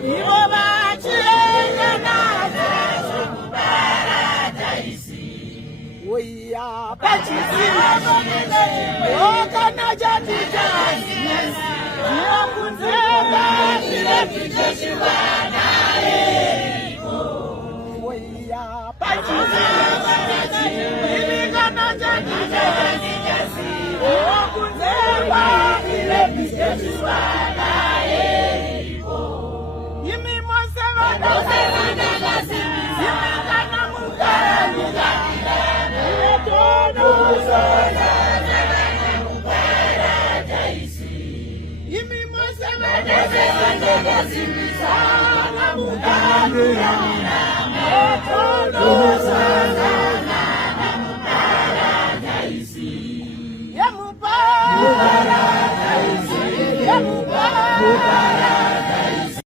ibo bachienda nazo kuparadaisi. Oya pachisima okana jatijazi yokunzeba zilefiteshivana eriko. Oya pachisima ilikana jatijazi okunzeba zilefiteshivana eriko. Yimi mosevana yimikana mukaranga Yamupa